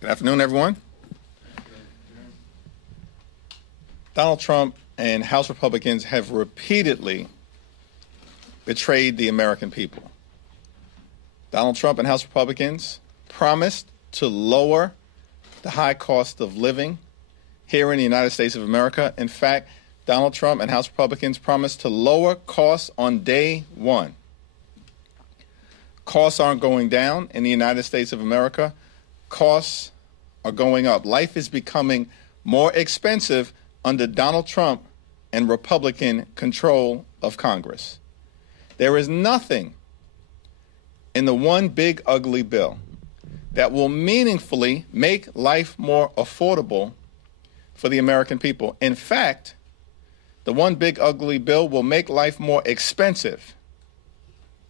Good afternoon, everyone. Donald Trump and House Republicans have repeatedly betrayed the American people. Donald Trump and House Republicans promised to lower the high cost of living here in the United States of America. In fact, Donald Trump and House Republicans promised to lower costs on day one. Costs aren't going down in the United States of America. Costs are going up. Life is becoming more expensive under Donald Trump and Republican control of Congress. There is nothing in the one big ugly bill that will meaningfully make life more affordable for the American people. In fact, the one big ugly bill will make life more expensive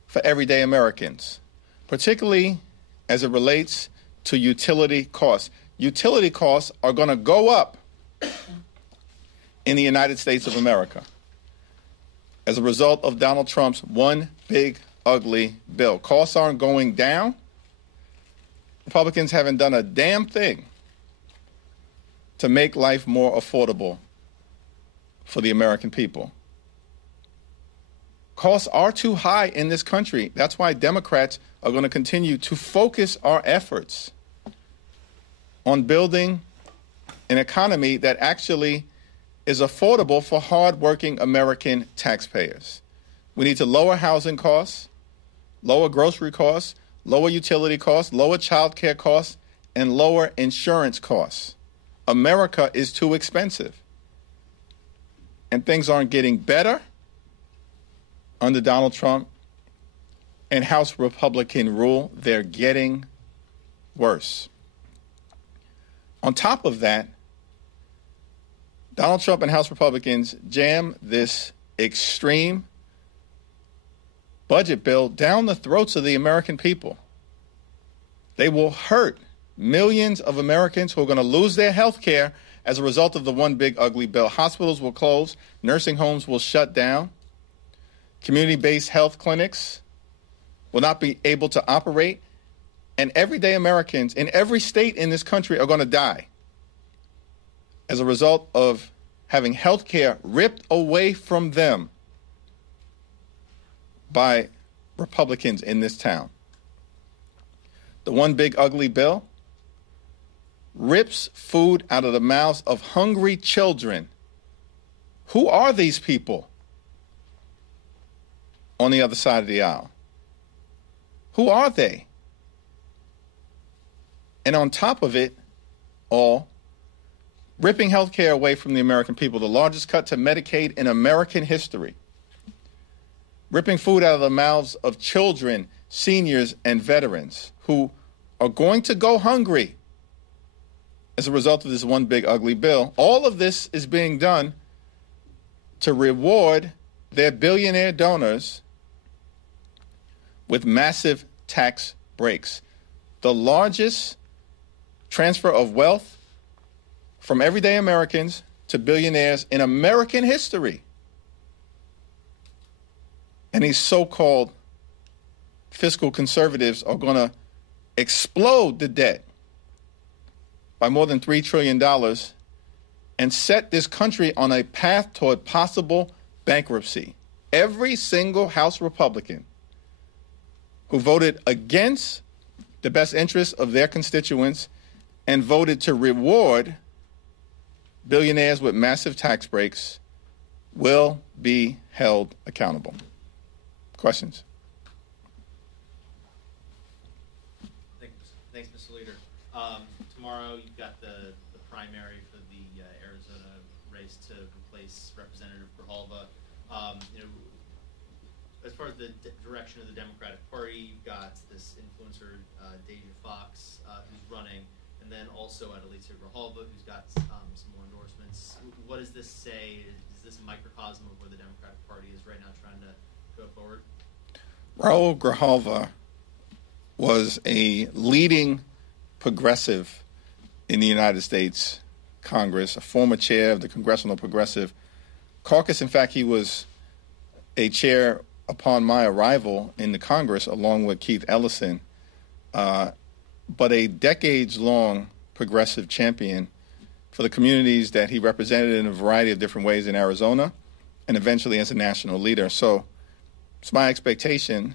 for everyday Americans, particularly as it relates to utility costs. Utility costs are going to go up in the United States of America as a result of Donald Trump's one big ugly bill. Costs aren't going down. Republicans haven't done a damn thing to make life more affordable for the American people. Costs are too high in this country. That's why Democrats are going to continue to focus our efforts on building an economy that actually is affordable for hardworking American taxpayers. We need to lower housing costs, lower grocery costs, lower utility costs, lower child care costs, and lower insurance costs. America is too expensive. And things aren't getting better under Donald Trump and House Republican rule. They're getting worse. On top of that, Donald Trump and House Republicans jam this extreme budget bill down the throats of the American people. They will hurt millions of Americans who are going to lose their health care as a result of the one big ugly bill. Hospitals will close, nursing homes will shut down, community-based health clinics will not be able to operate, and everyday Americans in every state in this country are going to die as a result of having health care ripped away from them by Republicans in this town. The one big ugly bill rips food out of the mouths of hungry children. Who are these people on the other side of the aisle? Who are they? And on top of it all, ripping health care away from the American people, the largest cut to Medicaid in American history, ripping food out of the mouths of children, seniors, and veterans who are going to go hungry as a result of this one big ugly bill. All of this is being done to reward their billionaire donors with massive tax breaks. The largest transfer of wealth from everyday Americans to billionaires in American history. And these so-called fiscal conservatives are going to explode the debt by more than $3 trillion and set this country on a path toward possible bankruptcy. Every single House Republican who voted against the best interests of their constituents and voted to reward billionaires with massive tax breaks will be held accountable. Questions? Thanks, Mr. Leader. Tomorrow you've got the primary for the Arizona race to replace Representative Grijalva. As far as the direction of the Democratic Party, you've got this influencer, Deja Fox, who's running, and then also Alicia Grijalva, who's got some more endorsements. What does this say? Is this a microcosm of where the Democratic Party is right now trying to go forward? Raul Grijalva was a leading progressive in the United States Congress, a former chair of the Congressional Progressive Caucus. In fact, he was a chair upon my arrival in the Congress along with Keith Ellison, but a decades-long progressive champion for the communities that he represented in a variety of different ways in Arizona, and eventually as a national leader. So it's my expectation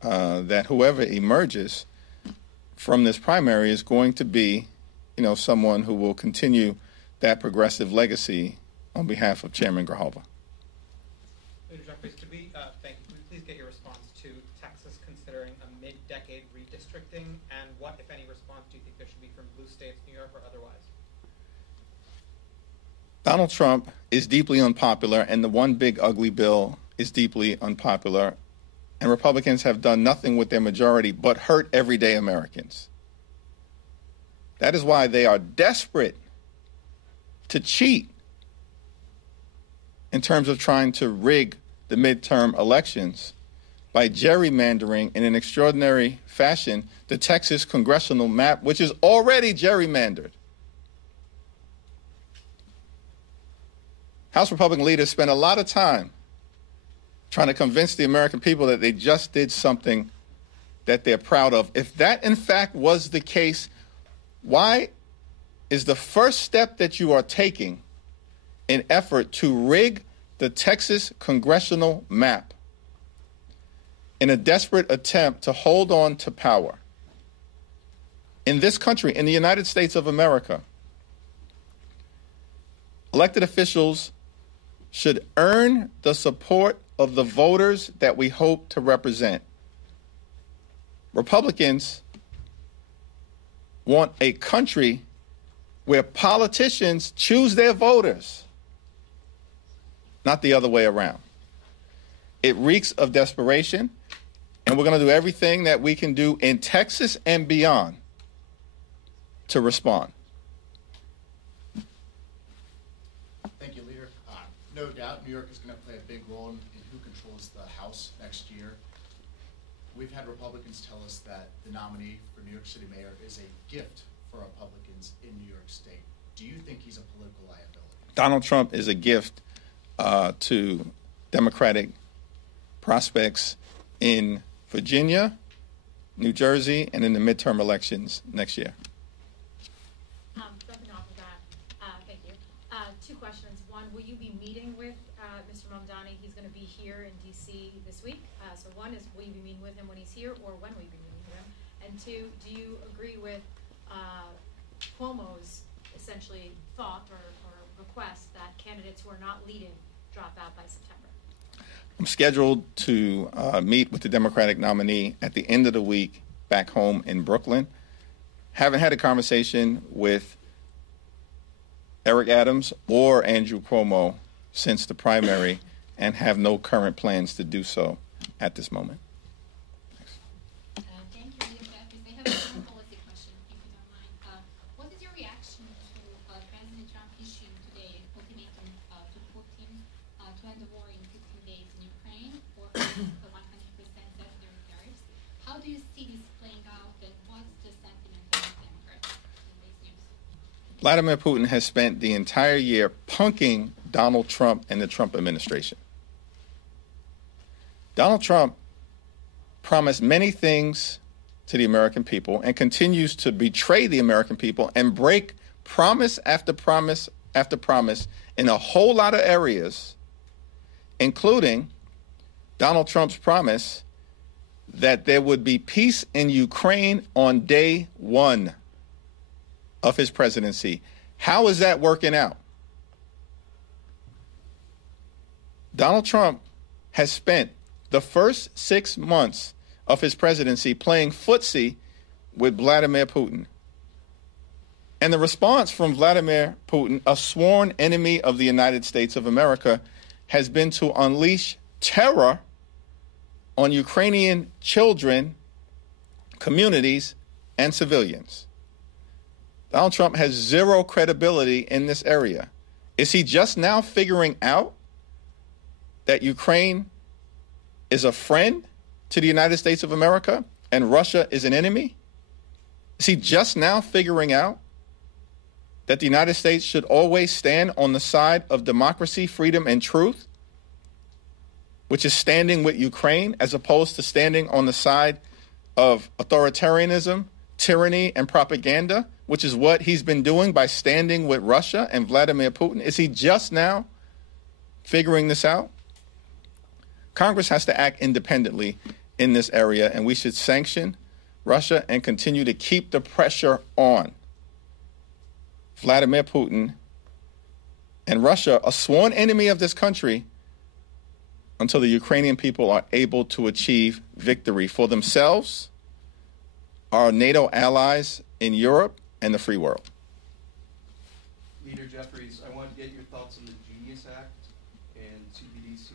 that whoever emerges from this primary is going to be, someone who will continue that progressive legacy on behalf of Chairman Grijalva. Leader Jeffries, could we please get your response to Texas considering a mid-decade redistricting, and what, if any, response do you think there should be from blue states, New York, or otherwise? Donald Trump is deeply unpopular, and the one big ugly bill is deeply unpopular, and Republicans have done nothing with their majority but hurt everyday Americans. That is why they are desperate to cheat in terms of trying to rig the midterm elections by gerrymandering in an extraordinary fashion the Texas congressional map, which is already gerrymandered. House Republican leaders spent a lot of time trying to convince the American people that they just did something that they're proud of. If that, in fact, was the case, why is the first step that you are taking an effort to rig the Texas congressional map in a desperate attempt to hold on to power in this country, in the United States of America? Elected officials should earn the support of the voters that we hope to represent. Republicans want a country where politicians choose their voters, not the other way around. It reeks of desperation, and we're going to do everything that we can do in Texas and beyond to respond. Thank you, Leader. No doubt New York is going to play a big role in who controls the House next year. We've had Republicans tell us that the nominee for New York City mayor is a gift for Republicans in New York State. Do you think he's a political liability? Donald Trump is a gift to Democratic prospects in Virginia, New Jersey, and in the midterm elections next year. Jumping off of that, thank you. Two questions. One, will you be meeting with Mr. Mamdani? He's going to be here in D.C. this week. So one is, will you be meeting with him when he's here, or when will you be meeting with him? And two, do you agree with Cuomo's essentially thought or request that candidates who are not leading drop out by September? I'm scheduled to meet with the Democratic nominee at the end of the week back home in Brooklyn. Haven't had a conversation with Eric Adams or Andrew Cuomo since the primary, and have no current plans to do so at this moment. Thank you, Leader Jeffries. I have a foreign policy question, if you don't mind. What is your reaction to President Trump issuing today an ultimatum to Putin to end the war in 15 days in Ukraine, or the 100% secondary tariffs? How do you see this playing out, and what's the sentiment of Democrats in these news? Vladimir Putin has spent the entire year punking Donald Trump and the Trump administration. Donald Trump promised many things to the American people and continues to betray the American people and break promise after promise after promise in a whole lot of areas, including Donald Trump's promise that there would be peace in Ukraine on day one of his presidency. How is that working out? Donald Trump has spent the first 6 months of his presidency playing footsie with Vladimir Putin. And the response from Vladimir Putin, a sworn enemy of the United States of America, has been to unleash terror on Ukrainian children, communities, and civilians. Donald Trump has zero credibility in this area. Is he just now figuring out that Ukraine is a friend to the United States of America and Russia is an enemy? Is he just now figuring out that the United States should always stand on the side of democracy, freedom, and truth, which is standing with Ukraine, as opposed to standing on the side of authoritarianism, tyranny, and propaganda, which is what he's been doing by standing with Russia and Vladimir Putin? Is he just now figuring this out? Congress has to act independently in this area, and we should sanction Russia and continue to keep the pressure on Vladimir Putin and Russia, a sworn enemy of this country, until the Ukrainian people are able to achieve victory for themselves, our NATO allies in Europe, and the free world. Leader Jeffries, I want to get your thoughts on the Genius Act and CBDC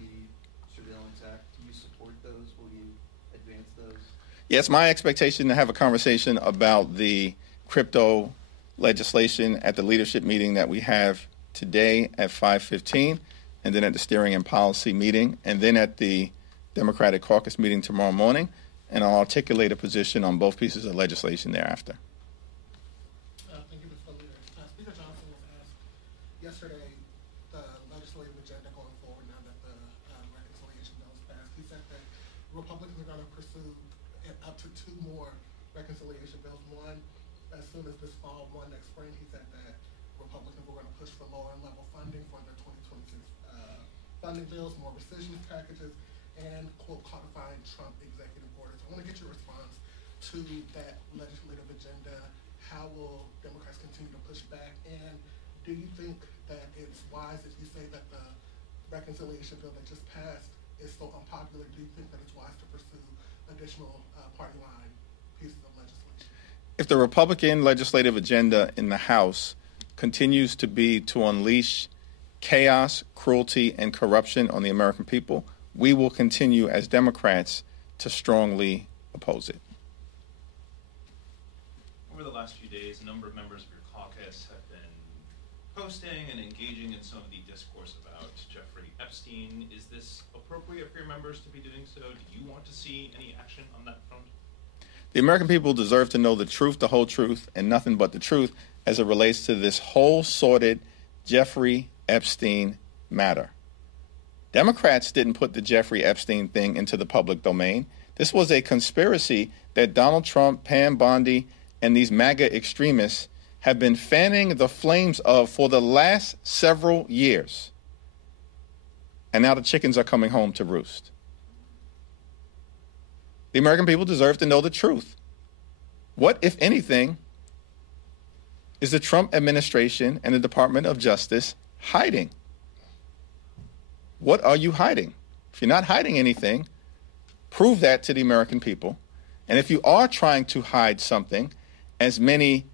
Surveillance Act. Do you support those? Will you advance those? Yes, my expectation to have a conversation about the crypto legislation at the leadership meeting that we have today at 5:15, and then at the steering and policy meeting, and then at the Democratic caucus meeting tomorrow morning, and I'll articulate a position on both pieces of legislation thereafter. Thank you, Mr. Leader. Speaker Johnson was asked yesterday the legislative agenda going forward now that the reconciliation bill is passed. He said that Republicans are going to pursue up to 2 more reconciliation bills. One as soon as this fall, one next spring. He said that Republicans were going to push for lower level funding for the 2026 funding bills, more rescission packages, and, quote, codifying Trump executive orders. I want to get your response to that legislative agenda. How will Democrats continue to push back? And do you think that it's wise, if you say that the reconciliation bill that just passed is so unpopular, do you think that it's wise to pursue additional party line pieces of legislation? If the Republican legislative agenda in the House continues to be to unleash chaos, cruelty, and corruption on the American people, we will continue as Democrats to strongly oppose it. Over the last few days, a number of members of your caucus have been posting and engaging in some of the discourse about Jeffrey Epstein. Is this appropriate for your members to be doing so? Do you want to see any action on that front? The American people deserve to know the truth, the whole truth, and nothing but the truth as it relates to this whole sordid Jeffrey Epstein matter. Democrats didn't put the Jeffrey Epstein thing into the public domain. This was a conspiracy that Donald Trump, Pam Bondi, and these MAGA extremists have been fanning the flames of for the last several years. And now the chickens are coming home to roost. The American people deserve to know the truth. What, if anything, is the Trump administration and the Department of Justice hiding? What are you hiding? If you're not hiding anything, prove that to the American people. And if you are trying to hide something, as many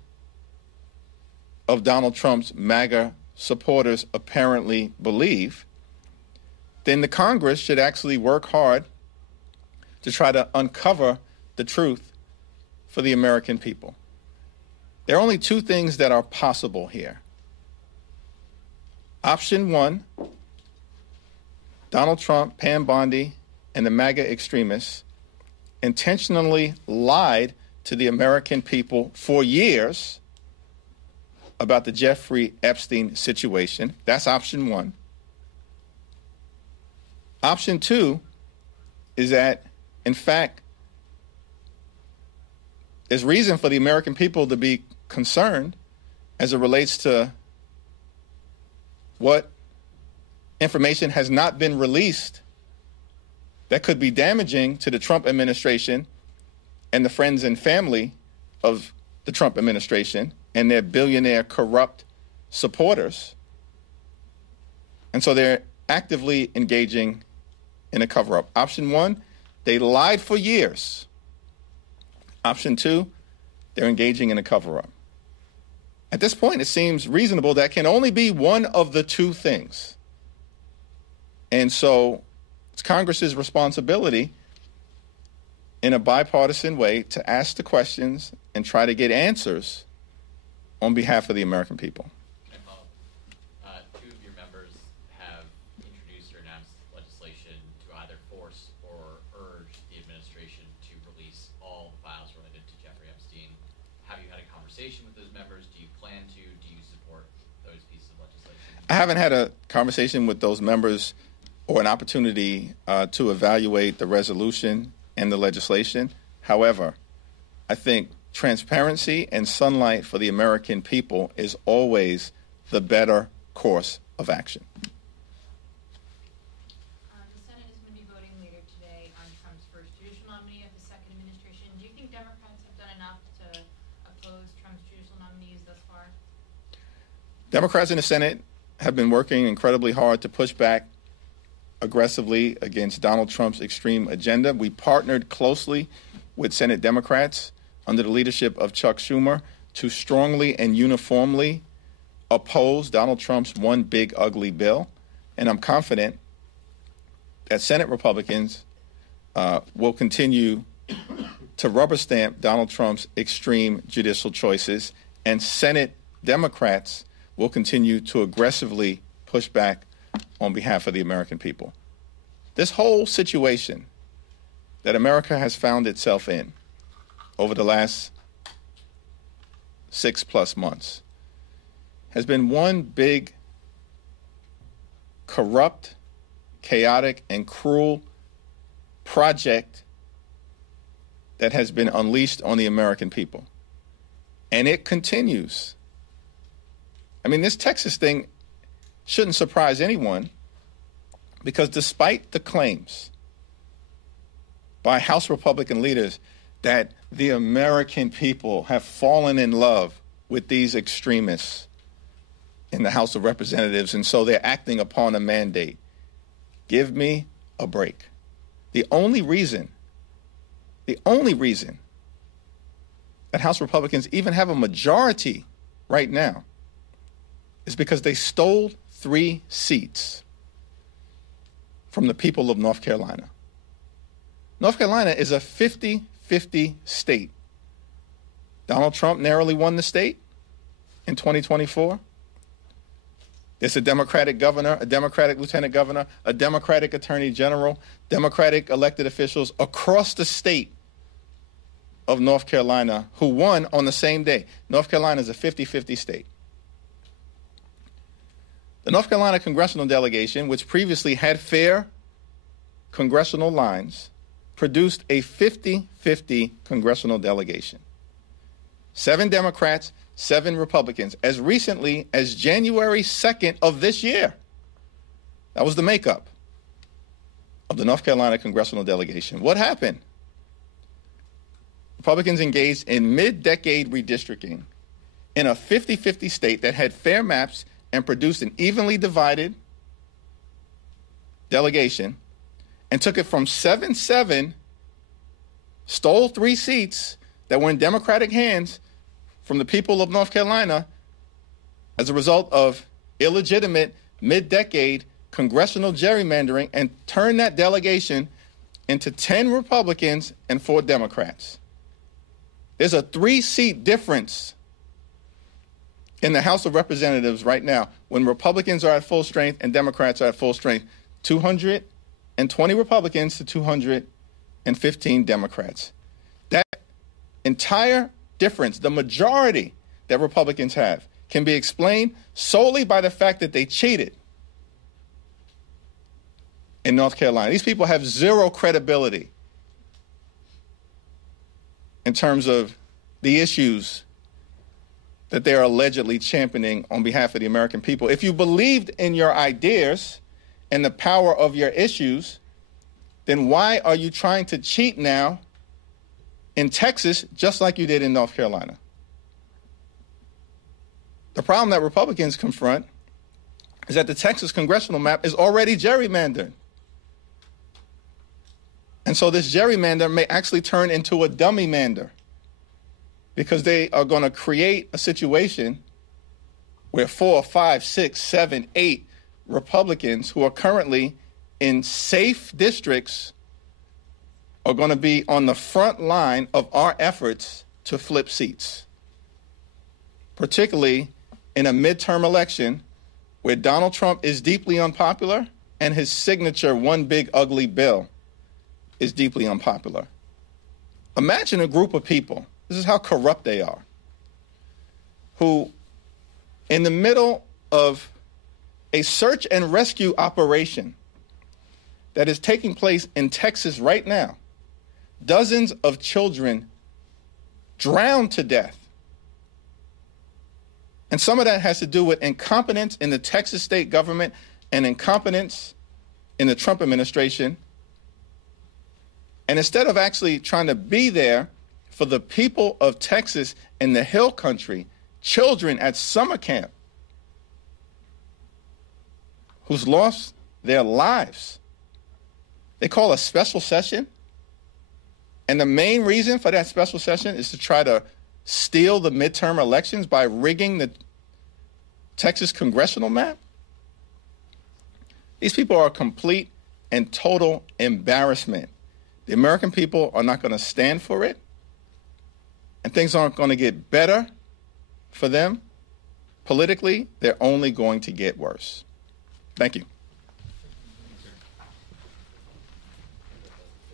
of Donald Trump's MAGA supporters apparently believe, then the Congress should actually work hard to try to uncover the truth for the American people. There are only 2 things that are possible here. Option 1, Donald Trump, Pam Bondi, and the MAGA extremists intentionally lied to the American people for years about the Jeffrey Epstein situation. That's option 1. Option 2 is that, in fact, there's reason for the American people to be concerned as it relates to what information has not been released that could be damaging to the Trump administration and the friends and family of the Trump administration and their billionaire corrupt supporters. And so they're actively engaging in a cover-up. Option 1, they lied for years. Option 2, they're engaging in a cover-up. At this point, it seems reasonable that can only be one of the 2 things. And so it's Congress's responsibility in a bipartisan way to ask the questions and try to get answers on behalf of the American people. Two of your members have introduced or announced legislation to either force or urge the administration to release all the files related to Jeffrey Epstein. Have you had a conversation with those members? Do you plan to? Do you support those pieces of legislation? I haven't had a conversation with those members or an opportunity to evaluate the resolution and the legislation. However, I think transparency and sunlight for the American people is always the better course of action. The Senate is going to be voting later today on Trump's first judicial nominee of his second administration. Do you think Democrats have done enough to oppose Trump's judicial nominees thus far? Democrats in the Senate have been working incredibly hard to push back aggressively against Donald Trump's extreme agenda. We partnered closely with Senate Democrats under the leadership of Chuck Schumer to strongly and uniformly oppose Donald Trump's one big ugly bill. And I'm confident that Senate Republicans will continue to rubber stamp Donald Trump's extreme judicial choices, and Senate Democrats will continue to aggressively push back on behalf of the American people. This whole situation that America has found itself in over the last 6+ months has been one big, corrupt, chaotic, and cruel project that has been unleashed on the American people. And it continues. I mean, this Texas thing shouldn't surprise anyone, because despite the claims by House Republican leaders that the American people have fallen in love with these extremists in the House of Representatives, and so they're acting upon a mandate, give me a break. The only reason that House Republicans even have a majority right now is because they stole 3 seats from the people of North Carolina. North Carolina is a 50-50 state. Donald Trump narrowly won the state in 2024. There's a Democratic governor, a Democratic lieutenant governor, a Democratic attorney general, Democratic elected officials across the state of North Carolina who won on the same day. North Carolina is a 50-50 state. The North Carolina congressional delegation, which previously had fair congressional lines, produced a 50-50 congressional delegation. 7 Democrats, 7 Republicans, as recently as January 2nd of this year. That was the makeup of the North Carolina congressional delegation. What happened? Republicans engaged in mid-decade redistricting in a 50-50 state that had fair maps and produced an evenly divided delegation, and took it from 7-7, stole 3 seats that were in Democratic hands from the people of North Carolina as a result of illegitimate mid-decade congressional gerrymandering, and turned that delegation into 10 Republicans and 4 Democrats. There's a 3-seat difference in the House of Representatives right now when Republicans are at full strength and Democrats are at full strength. 220 Republicans to 215 Democrats. That entire difference, the majority that Republicans have, can be explained solely by the fact that they cheated in North Carolina. These people have zero credibility in terms of the issues that they are allegedly championing on behalf of the American people. If you believed in your ideas and the power of your issues, then why are you trying to cheat now in Texas just like you did in North Carolina? The problem that Republicans confront is that the Texas congressional map is already gerrymandered. And so this gerrymander may actually turn into a dummy mander, because they are going to create a situation where 4, 5, 6, 7, 8 Republicans who are currently in safe districts are going to be on the front line of our efforts to flip seats, particularly in a midterm election where Donald Trump is deeply unpopular and his signature one big ugly bill is deeply unpopular. Imagine a group of people, this is how corrupt they are, who in the middle of a search and rescue operation that is taking place in Texas right now, dozens of children drowned to death. And some of that has to do with incompetence in the Texas state government and incompetence in the Trump administration. And instead of actually trying to be there for the people of Texas and the Hill Country, children at summer camp who's lost their lives, they call a special session. And the main reason for that special session is to try to steal the midterm elections by rigging the Texas congressional map. These people are a complete and total embarrassment. The American people are not going to stand for it, and things aren't going to get better for them. Politically, they're only going to get worse. Thank you.